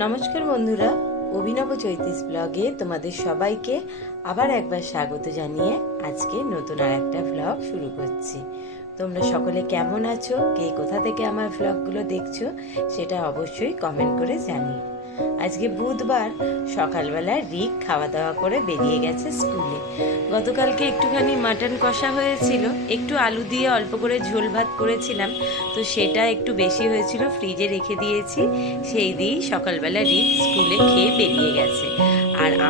নমস্কার বন্ধুরা, অভিনব চৈতিস ব্লগে তোমাদের সবাইকে আবার একবার স্বাগত জানিয়ে আজকে নতুন আর একটা ব্লগ শুরু করছি। তোমরা সকলে কেমন আছো? কে কোথা থেকে আমার ব্লগগুলো দেখছ? সেটা অবশ্যই কমেন্ট করে জানিও। আজকে বুধবার সকালবেলা রিক খাওয়া দাওয়া করে বেরিয়ে গেছে স্কুলে। গতকালকে একটুখানি মাটন কষা হয়েছিল, একটু আলু দিয়ে অল্প করে ঝোল ভাত করেছিলাম, তো সেটা একটু বেশি হয়েছিল, ফ্রিজে রেখে দিয়েছি, সেই দিয়েই সকালবেলা রিক স্কুলে খেয়ে বেরিয়ে গেছে।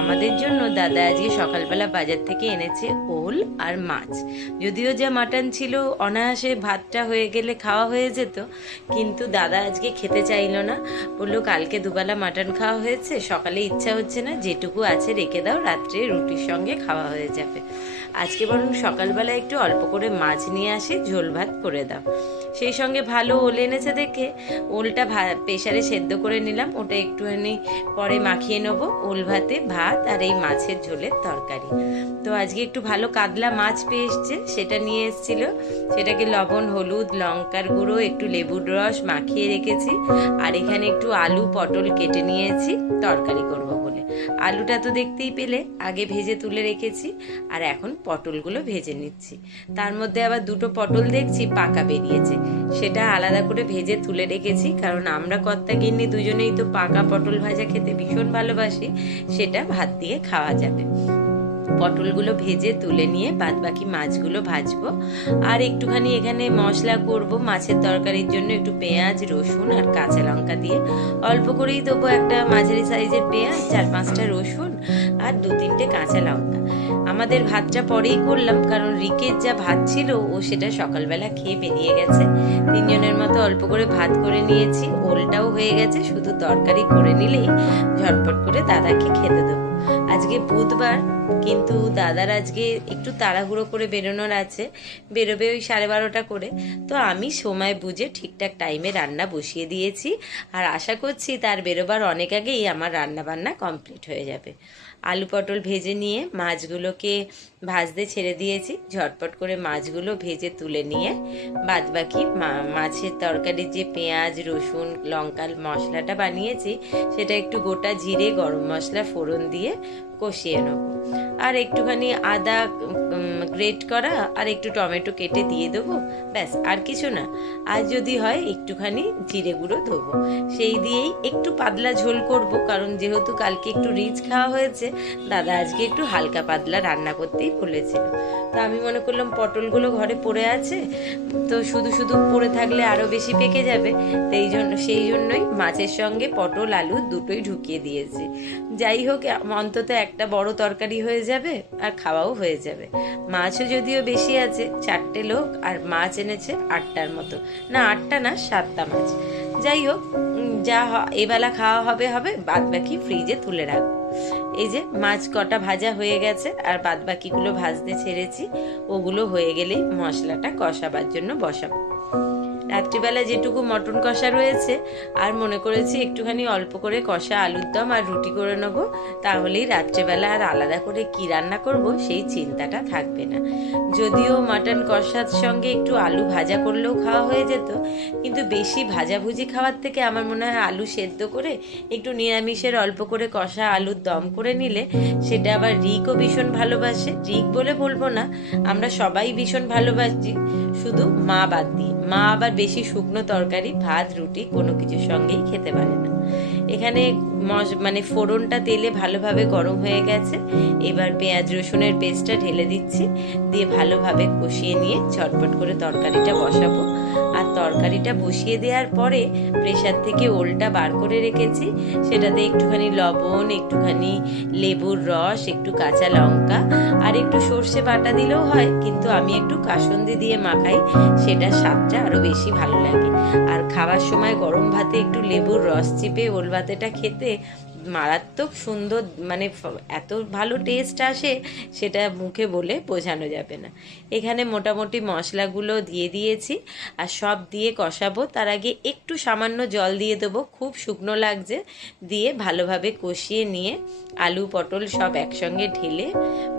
আমাদের জন্য দাদা আজকে সকালবেলা বাজার থেকে এনেছে ওল আর মাছ। যদিও যা মাটন ছিল, অনায়াসে ভাতটা হয়ে গেলে খাওয়া হয়ে যেত, কিন্তু দাদা আজকে খেতে চাইল না। বলল, কালকে দুবেলা মাটন খাওয়া হয়েছে, সকালে ইচ্ছা হচ্ছে না, যেটুকু আছে রেখে দাও, রাত্রে রুটির সঙ্গে খাওয়া হয়ে যাবে। আজকে বরং সকালবেলা একটু অল্প করে মাছ নিয়ে আসি, ঝোল ভাত করে দাও। সেই সঙ্গে ভালো ওল এনেছে দেখে, ওলটা প্রেশারে সেদ্ধ করে নিলাম। ওটা একটুখানি পরে মাখিয়ে নেব, ওল ভাতে ভাত আর এই মাছের ঝোলের তরকারি। তো আজকে একটু ভালো কাতলা মাছ পেয়ে এসছে, সেটা নিয়ে এসেছিল। সেটাকে লবণ, হলুদ, লঙ্কার গুঁড়ো, একটু লেবুর রস মাখিয়ে রেখেছি। আর এখানে একটু আলু, পটল কেটে নিয়েছি, তরকারি করব বলে। আলুটা তো দেখতেই পেলে, আগে ভেজে তুলে রেখেছি, আর এখন পটলগুলো ভেজে নিচ্ছি। তার মধ্যে আবার দুটো পটল দেখছি, পাকা বেরিয়েছে। সেটা আলাদা করে ভেজে তুলে রেখেছি, কারণ আমরা কর্তা গিন্নি দুজনেই তো পাকা পটল ভাজা খেতে ভীষণ ভালোবাসি, সেটা ভাত দিয়ে খাওয়া যাবে। পটলগুলো ভেজে তুলে নিয়ে বাদ বাকি মাছগুলো ভাজবো। আর একটুখানি এখানে মশলা করব, মাছের তরকারির জন্য একটু পেঁয়াজ, রসুন আর কাঁচা লঙ্কা দিয়ে। অল্প করেই দেবো একটা মাঝারি সাইজের পেঁয়াজ, চার পাঁচটা রসুন আর দু তিনটে কাঁচা লঙ্কা। আমাদের ভাতটা পরেই করলাম, কারণ রিকের যা ভাত ছিল, ও সেটা সকালবেলা খেয়ে বেরিয়ে গেছে। তিনজনের মতো অল্প করে ভাত করে নিয়েছি, ওলটাও হয়ে গেছে, শুধু তরকারি করে নিলেই ঝটপট করে দাদাকে খেতে দেবো। আজকে বুধবার, কিন্তু দাদার আজকে একটু তাড়াহুড়ো করে বেরোনোর আছে। বেরোবে ওই সাড়ে বারোটা করে। তো আমি সময় বুঝে ঠিকঠাক টাইমে রান্না বসিয়ে দিয়েছি। আর আশা করছি তার বেরোবার অনেক আগেই আমার রান্না বান্না কমপ্লিট হয়ে যাবে। আলু পটল ভেজে নিয়ে মাছগুলোকে ভাজতে ছেড়ে দিয়েছি। ঝটপট করে মাছগুলো ভেজে তুলে নিয়ে বাদ বাকি মাছের তরকারির যে পেঁয়াজ, রসুন, লঙ্কা মশলাটা বানিয়েছি, সেটা একটু গোটা জিরে, গরম মশলা, ফোড়ন দিয়ে কষিয়ে নেব। আর একটুখানি আদা গ্রেট করা আর একটু টমেটো কেটে দিয়ে দেবো। ব্যাস, আর কিছু না। আর যদি হয়, একটুখানি জিরে গুঁড়ো দেবো। সেই দিয়েই একটু পাতলা ঝোল করব, কারণ যেহেতু কালকে একটু রিচ খাওয়া হয়েছে, দাদা আজকে একটু হালকা পাতলা রান্না করতেই বলেছিল। তো আমি মনে করলাম, পটলগুলো ঘরে পড়ে আছে, তো শুধু শুধু পড়ে থাকলে আরও বেশি পেকে যাবে। সেই জন্য, সেই জন্যই মাছের সঙ্গে পটল, আলু দুটোই ঢুকিয়ে দিয়েছি। যাই হোক, অন্তত একটা বড় তরকারি হয়ে যাবে আর খাওয়াও হয়ে যাবে। মাছও যদিও বেশি আছে, চারটে লোক আর মাছ এনেছে আটটার মতো। না, আটটা না, সাতটা মাছ। যাই হোক যা এবেলা খাওয়া হবে হবে বাদ বাকি ফ্রিজে তুলে রাখব এই যে, মাছ কটা ভাজা হয়ে গেছে, আর বাদ বাকিগুলো ভাজতে ছেড়েছি, ওগুলো হয়ে গেলেই মশলাটা কষাবার জন্য বসাবো। রাত্রিবেলা যেটুকু মটন কষা রয়েছে, আর মনে করেছি একটুখানি অল্প করে কষা আলুর দম আর রুটি করে নেব, তাহলেই রাত্রেবেলা আর আলাদা করে কি রান্না করব সেই চিন্তাটা থাকবে না। যদিও মাটন কষার সঙ্গে একটু আলু ভাজা করলেও খাওয়া হয়ে যেত, কিন্তু বেশি ভাজাভুজি খাওয়ার থেকে আমার মনে হয় আলু সেদ্ধ করে একটু নিরামিষের অল্প করে কষা আলুর দম করে নিলে সেটা আবার রিকও ভীষণ ভালোবাসে। রিক বলে বলব না, আমরা সবাই ভীষণ ভালোবাসি। শুধু মা বাদ দিয়ে। মা আবার বেশি শুকনো তরকারি, ভাত, রুটি কোনো কিছুর সঙ্গেই খেতে পারে না। এখানে মানে ফোড়নটা তেলে ভালোভাবে গরম হয়ে গেছে। এবার পেঁয়াজ, রসুনের পেস্টটা ঢেলে দিচ্ছি। দিয়ে ভালোভাবে কষিয়ে নিয়ে ঝটপট করে তরকারিটা বসাবো। আর তরকারিটা বসিয়ে দেওয়ার পরে প্রেশার থেকে ওলটা বার করে রেখেছি। সেটাতে একটুখানি লবণ, একটুখানি লেবুর রস, একটু কাঁচা লঙ্কা আর একটু সর্ষে বাটা দিলেও হয়, কিন্তু আমি একটু কাসন্দি দিয়ে মাখাই, সেটা স্বাদটা আরও বেশি ভালো লাগে। আর খাওয়ার সময় গরম ভাতে একটু লেবুর রস চিপে ওল ভাতেটা খেতে মারাত্মক সুন্দর মানে এত ভালো টেস্ট আসে সেটা মুখে বলে বোঝানো যাবে না। এখানে মোটামুটি মশলাগুলো দিয়ে দিয়েছি আর সব দিয়ে কষাবো। তার আগে একটু সামান্য জল দিয়ে দেবো, খুব শুকনো লাগছে। দিয়ে ভালোভাবে কষিয়ে নিয়ে আলু, পটল সব একসঙ্গে ঢেলে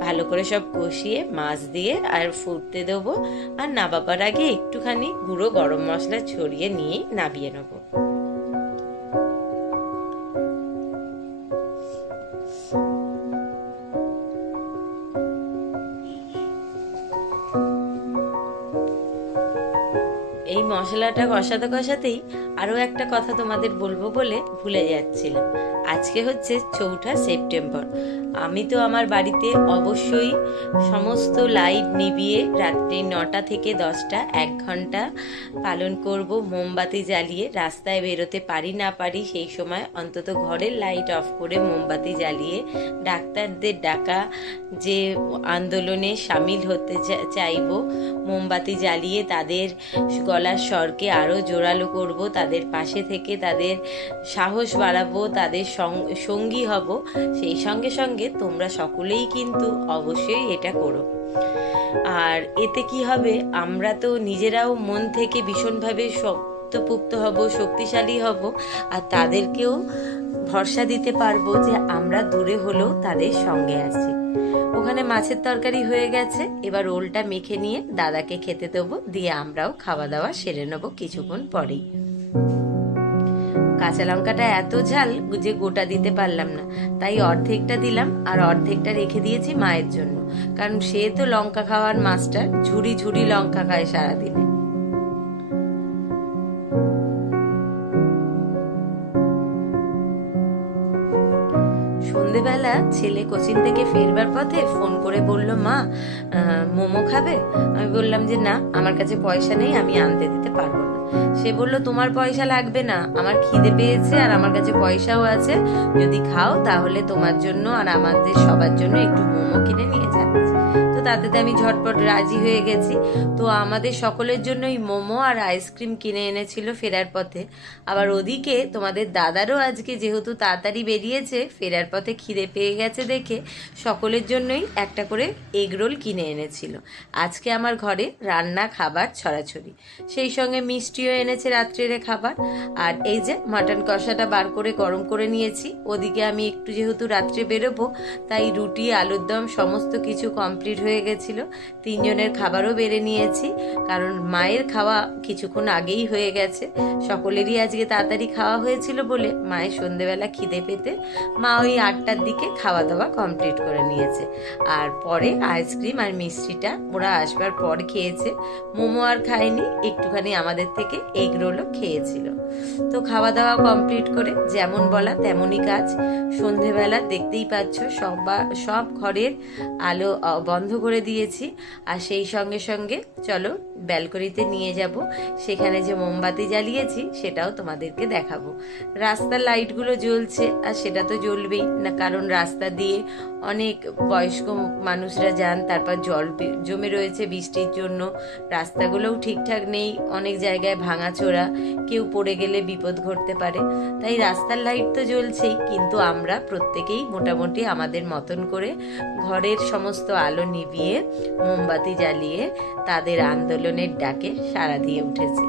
ভালো করে সব কষিয়ে মাছ দিয়ে আর ফুটতে দেবো। আর নাবাবার আগে একটুখানি গুঁড়ো গরম মশলা ছড়িয়ে নিয়ে নাবিয়ে নেব। মশলাটা কষাতে কষাতেই আরও একটা কথা তোমাদের বলব বলে ভুলে যাচ্ছিলাম। আজকে হচ্ছে চৌঠা সেপ্টেম্বর। আমি তো আমার বাড়িতে অবশ্যই সমস্ত লাইট নিভিয়ে রাত্রি নটা থেকে দশটা, এক ঘণ্টা পালন করব, মোমবাতি জ্বালিয়ে রাস্তায় বেরোতে পারি না পারি সেই সময় অন্তত ঘরের লাইট অফ করে মোমবাতি জ্বালিয়ে ডাক্তারদের ডাকা যে আন্দোলনে সামিল হতে চাইব, মোমবাতি জ্বালিয়ে তাদের গলার স্বরকে আরও জোরালো করব, তাদের পাশে থেকে তাদের সাহস বাড়াবো, তাদের সঙ্গী হব, সেই সঙ্গে সঙ্গে তোমরা সকলেই কিন্তু অবশ্যই এটা করো। আর এতে কি হবে? আমরা তো নিজেরাও মন থেকে ভীষণভাবে শক্তপুক্ত হব, শক্তিশালী হব, আর তাদেরকেও ভরসা দিতে পারব যে আমরা দূরে হলেও তাদের সঙ্গে আছি। ওখানে মাছের তরকারি হয়ে গেছে, এবার ওলটা মেখে নিয়ে দাদাকে খেতে দেবো, দিয়ে আমরাও খাওয়া দাওয়া সেরে নেব কিছুক্ষণ পরেই। কাঁচা লঙ্কাটা এত ঝাল যে গোটা দিতে পারলাম না। তাই অর্ধেকটা দিলাম আর অর্ধেকটা রেখে দিয়েছি মায়ের জন্য। কারণ সে তো লঙ্কা খাওয়ার মাস্টার, ঝুড়ি ঝুড়ি লঙ্কা খায় সারাদিনে। সন্ধেবেলা ছেলে কোচিং থেকে ফেরবার পথে ফোন করে বলল, মা মোমো খাবে? আমি বললাম যে, না, আমার কাছে পয়সা নেই, আমি আনতে দিতে পারব না। সে বলল, তোমার পয়সা লাগবে না। আমার খিদে পেয়েছে আর আমার কাছে পয়সাও আছে। যদি খাও তাহলে তোমার জন্য আর আমাদের সবার জন্য একটু মোমো কিনে নিয়ে যাচ্ছে তো তাতে আমি ঝটপট রাজি হয়ে গেছি। তো আমাদের সকলের জন্যই মোমো আর আইসক্রিম কিনে এনেছিল ফেরার পথে। আবার ওদিকে তোমাদের দাদারও আজকে যেহেতু তাড়াতাড়ি বেরিয়েছে, ফেরার পথে খিদে পেয়ে গেছে দেখে সকলের জন্যই একটা করে এগ রোল কিনে এনেছিল। আজকে আমার ঘরে রান্না, খাবার, ছড়াছড়ি। সেই সঙ্গে মিষ্টিও এনেছে রাত্রের খাবার। আর এই যে মাটন কষাটা বার করে গরম করে নিয়েছি। ওদিকে আমি একটু যেহেতু রাত্রে বেরোবো, তাই রুটি, আলুর দম সমস্ত কিছু কমপ্লিট হয়ে গেছিল। তিনজনের খাবারও বেড়ে নিয়েছি, কারণ মায়ের খাওয়া কিছুক্ষণ আগেই হয়ে গেছে। সকলেরই আজকে তাড়াতাড়ি খাওয়া হয়েছিল বলে মায়ের সন্ধেবেলা খিদে পেতে মা ওই আটটার দিকে খাওয়া দাওয়া কমপ্লিট করে নিয়েছে। আর পরে আইসক্রিম আর মিষ্টিটা ওরা আসবার পর খেয়েছে। মোমো আর খায়নি, একটুখানি আমাদের থেকে এগ রোলও খেয়েছিল। তো খাওয়া দাওয়া কমপ্লিট করে যেমন বলা তেমনই কাজ। সন্ধেবেলা দেখতেই পাচ্ছ সব সব ঘরের আলো বন্ধ করে দিয়েছি। আর সেই সঙ্গে সঙ্গে চলো ব্যালকনিতে নিয়ে যাব। সেখানে যে মোমবাতি জ্বালিয়েছি সেটাও তোমাদেরকে দেখাবো। রাস্তার লাইটগুলো জ্বলছে, আর সেটা তো জ্বলবেই। না, কারণ রাস্তা দিয়ে অনেক বয়স্ক মানুষরা যান, তারপর জল জমে রয়েছে বৃষ্টির জন্য। রাস্তাগুলোও ঠিকঠাক নেই, অনেক জায়গায় ভাঙাচোরা, কেউ পড়ে গেলে বিপদ ঘটতে পারে। তাই রাস্তার লাইট তো জ্বলছেই, কিন্তু আমরা প্রত্যেকেই মোটামুটি আমাদের মতন করে ঘরের সমস্ত আলো নিভিয়ে, মোমবাতি জ্বালিয়ে তাদের আন্দোলনের ডাকে সাড়া দিয়ে উঠেছি।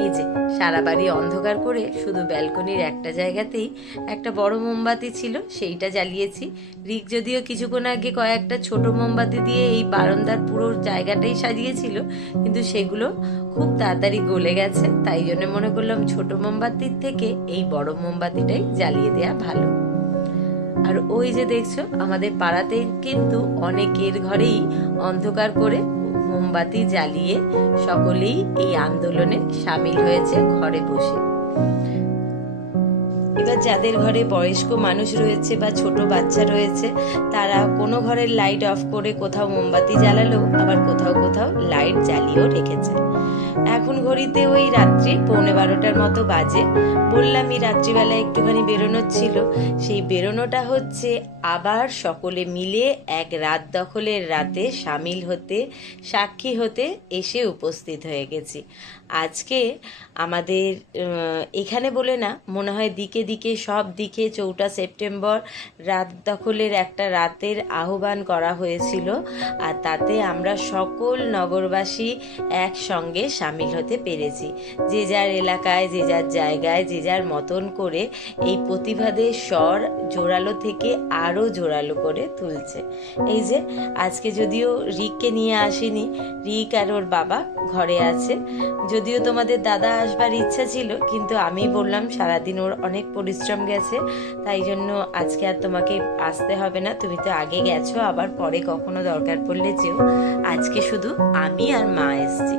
এই যে সারা বাড়ি অন্ধকার করে শুধু ব্যালকনির একটা জায়গাতেই একটা বড় মোমবাতি ছিল, সেইটা জ্বালিয়েছি। রিক যদিও কিছুক্ষণ আগে কয়েকটা ছোট মোমবাতি দিয়ে এই বারান্দার পুরো জায়গাটাই সাজিয়েছিল, কিন্তু সেগুলো খুব তাড়াতাড়ি গলে গেছে। তাই জন্য মনে করলাম ছোট মোমবাতির থেকে এই বড় মোমবাতিটাই জ্বালিয়ে দেওয়া ভালো। আর ওই যে দেখছ, আমাদের পাড়াতে কিন্তু অনেকের ঘরেই অন্ধকার করে মোমবাতি জ্বালিয়ে সকলেই এই আন্দোলনে সামিল হয়েছে ঘরে বসে। এবার যাদের ঘরে বয়স্ক মানুষ রয়েছে বা ছোট বাচ্চা রয়েছে, তারা কোনো ঘরের লাইট অফ করে কোথাও মোমবাতি জ্বালালেও আবার কোথাও কোথাও লাইট জ্বালিয়েও রেখেছে। এখন ঘড়িতে ওই রাত্রি পৌনে বারোটার মতো বাজে। বললামই রাত্রিবেলা একটুখানি বেরোনোর ছিল। সেই বেরোনোটা হচ্ছে আবার সকলে মিলে এক রাত দখলের রাতে সামিল হতে, সাক্ষী হতে এসে উপস্থিত হয়ে গেছি। আজকে আমাদের এখানে বলে না, মনে হয় দিকে দিকে সব দিকে চৌঠা সেপ্টেম্বর রাত দখলের একটা রাতের আহ্বান করা হয়েছিল। আর তাতে আমরা সকল নগরবাসী একসঙ্গে সামিল সামিল হতে পেরেছি। যে যার এলাকায়, যে যার জায়গায়, যে যার মতন করে এই প্রতিভাদের স্বর জোরালো থেকে আরও জোরালো করে তুলছে। এই যে, আজকে যদিও রিককে নিয়ে আসিনি, রিক আর ওর বাবা ঘরে আছে। যদিও তোমাদের দাদা আসবার ইচ্ছা ছিল, কিন্তু আমি বললাম সারাদিন ওর অনেক পরিশ্রম গেছে, তাই জন্য আজকে আর তোমাকে আসতে হবে না। তুমি তো আগে গেছো, আবার পরে কখনো দরকার পড়লে যেও। আজকে শুধু আমি আর মা এসছি।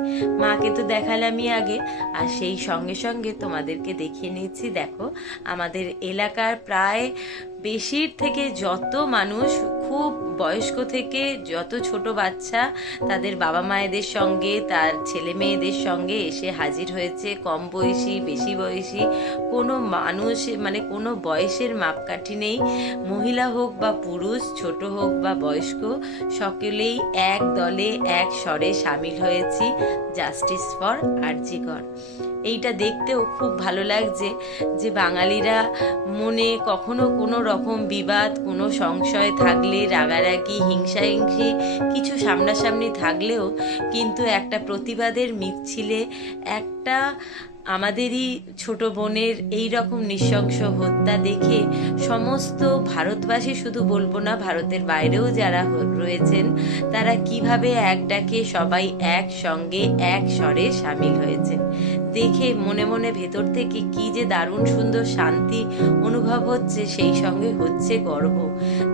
মাকে তো দেখালামই আগে। আর সেই সঙ্গে সঙ্গে তোমাদেরকে দেখিয়ে নিচ্ছি, দেখো, আমাদের এলাকার প্রায় বেশির থেকে যত মানুষ খুব বয়স্ক থেকে যত ছোট বাচ্চা তাদের বাবা মায়েদের সঙ্গে, তার ছেলে মেয়েদের সঙ্গে এসে হাজির হয়েছে। কম বয়সী, বেশি বয়সী, কোনো মানুষ মানে কোনো বয়সের মাপকাঠি নেই। মহিলা হোক বা পুরুষ, ছোট হোক বা বয়স্ক, সকলেই এক দলে, এক স্বরে সামিল হয়েছি। Justice for RG Kar. এইটা দেখতেও খুব ভালো লাগছে যে বাঙালিরা মনে কখনো কোনো রকম বিবাদ, কোনো সংশয় থাকলে, রাগারাগি, হিংসাহিংসি কিছু সামনাসামনি থাকলেও কিন্তু একটা প্রতিবাদের মিছিলে একটা আমাদেরই ছোট বোনের এই রকম নৃশংস হত্যা দেখে সমস্ত ভারতবাসী শুধু বলব না, ভারতের বাইরেও যারা রয়েছেন, তারা কীভাবে এক ডাকে সবাই একসঙ্গে, এক স্বরে সামিল হয়েছেন। দেখে মনে মনে ভেতর থেকে কি যে দারুণ সুন্দর শান্তি অনুভব হচ্ছে, সেই সঙ্গে হচ্ছে গর্ব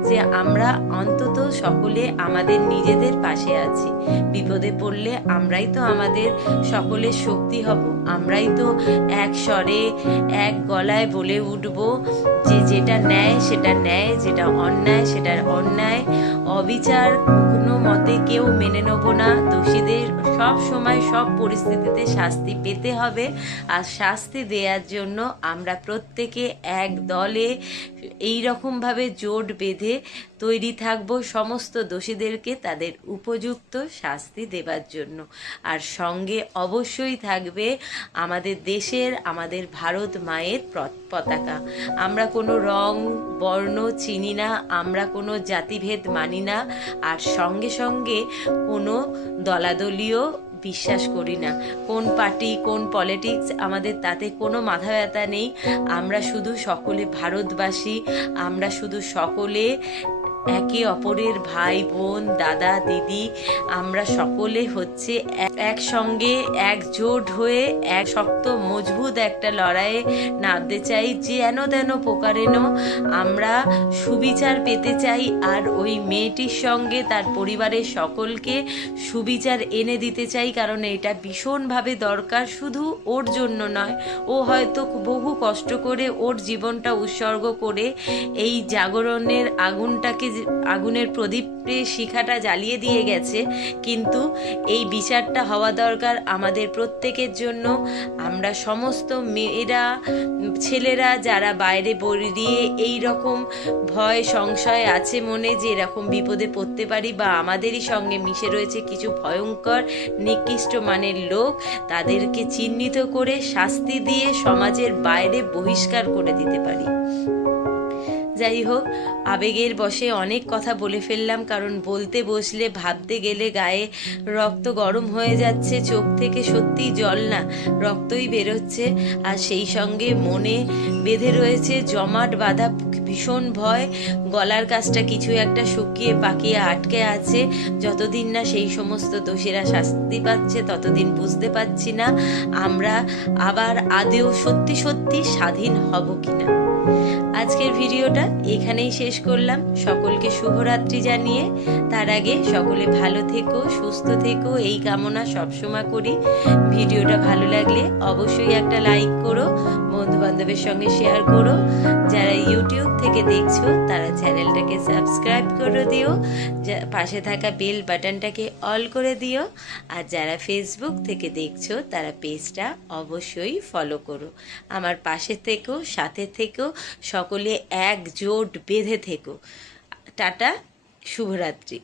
যে আমরা অন্তত সকলে আমাদের নিজেদের পাশে আছি। বিপদে পড়লে আমরাই তো আমাদের সকলের শক্তি হব। আমরাই তো এক স্বরে, এক গলায় বলে উঠব যে যেটা ন্যায় সেটা ন্যায়, যেটা অন্যায় সেটা অন্যায়। অবিচার মতে কেউ মেনে নেব না। দোষীদের সব সময় সব পরিস্থিতিতে শাস্তি পেতে হবে। আর শাস্তি দেওয়ার জন্য আমরা প্রত্যেকে এক দলে এই রকমভাবে জোট বেঁধে তৈরি থাকব। সমস্ত দোষীদেরকে তাদের উপযুক্ত শাস্তি দেবার জন্য। আর সঙ্গে অবশ্যই থাকবে আমাদের দেশের, আমাদের ভারত মায়ের পতাকা। আমরা কোনো রং, বর্ণ চিনি না, আমরা কোনো জাতিভেদ মানি না। আর সঙ্গে সঙ্গে কোনো দলাদলীয় বিশ্বাস করি না। কোন পার্টি, কোন পলিটিক্স, আমাদের তাতে কোনো মাথা ব্যথা নেই। আমরা শুধু সকলে ভারতবাসী, আমরা শুধু সকলে একে অপরের ভাই, বোন, দাদা, দিদি, আমরা সকলে হচ্ছে এক- একসঙ্গে একজোট হয়ে এক শক্ত, মজবুত একটা লড়াইয়ে নামতে চাই, যেন তেন প্রকারেন আমরা সুবিচার পেতে চাই আর ওই মেয়েটির সঙ্গে তার পরিবারের সকলকে সুবিচার এনে দিতে চাই, কারণ এটা ভীষণভাবে দরকার, শুধু ওর জন্য নয়, ও হয়তো বহু কষ্ট করে ওর জীবনটা উৎসর্গ করে এই জাগরণের আগুনটাকে আগুনের প্রদীপে শিখাটা জ্বালিয়ে দিয়ে গেছে, কিন্তু এই বিচারটা হওয়া দরকার আমাদের প্রত্যেকের জন্য। আমরা সমস্ত মেয়েরা, ছেলেরা যারা বাইরে বেরিয়ে এই রকম ভয়, সংশয় আছে মনে যে এরকম বিপদে পড়তে পারি বা আমাদেরই সঙ্গে মিশে রয়েছে কিছু ভয়ঙ্কর, নিকৃষ্ট মানের লোক, তাদেরকে চিহ্নিত করে শাস্তি দিয়ে সমাজের বাইরে বহিষ্কার করে দিতে পারি। যাই হোক, আবেগের বশে অনেক কথা বলে ফেললাম, কারণ বলতে বসলে, ভাবতে গেলে গায়ে রক্ত গরম হয়ে যাচ্ছে, চোখ থেকে সত্যি জল না, রক্তই বেরোচ্ছে, আর সেই সঙ্গে মনে বেঁধে রয়েছে জমাট বাঁধা ভীষণ ভয়, গলার কাছটা কিছু একটা শুকিয়ে পাকিয়ে আটকে আছে, যতদিন না সেই সমস্ত দোষীরা শাস্তি পাচ্ছে, ততদিন বুঝতে পারছি না আমরা আবার আদেও সত্যি সত্যি স্বাধীন হব কিনা। আজকের ভিডিওটা এখানেই শেষ করলাম। সকলকে শুভরাত্রি জানিয়ে তার আগে সকলে ভালো থেকো, সুস্থ থেকো, এই কামনা সবসময় করি। ভিডিওটা ভালো লাগলে অবশ্যই একটা লাইক করো। বন্ধু বান্ধবের সঙ্গে শেয়ার করো। যারা ইউটিউব থেকে দেখছ, তারা চ্যানেলটাকে সাবস্ক্রাইব করে দিও। পাশে থাকা বেল বাটনটাকে অল করে দিও। আর যারা ফেসবুক থেকে দেখছ, তারা পেজটা অবশ্যই ফলো করো। আমার পাশে থেকো, সাথে থেকো, সকলে একজোট বেঁধে থেকো। টাটা, শুভরাত্রি।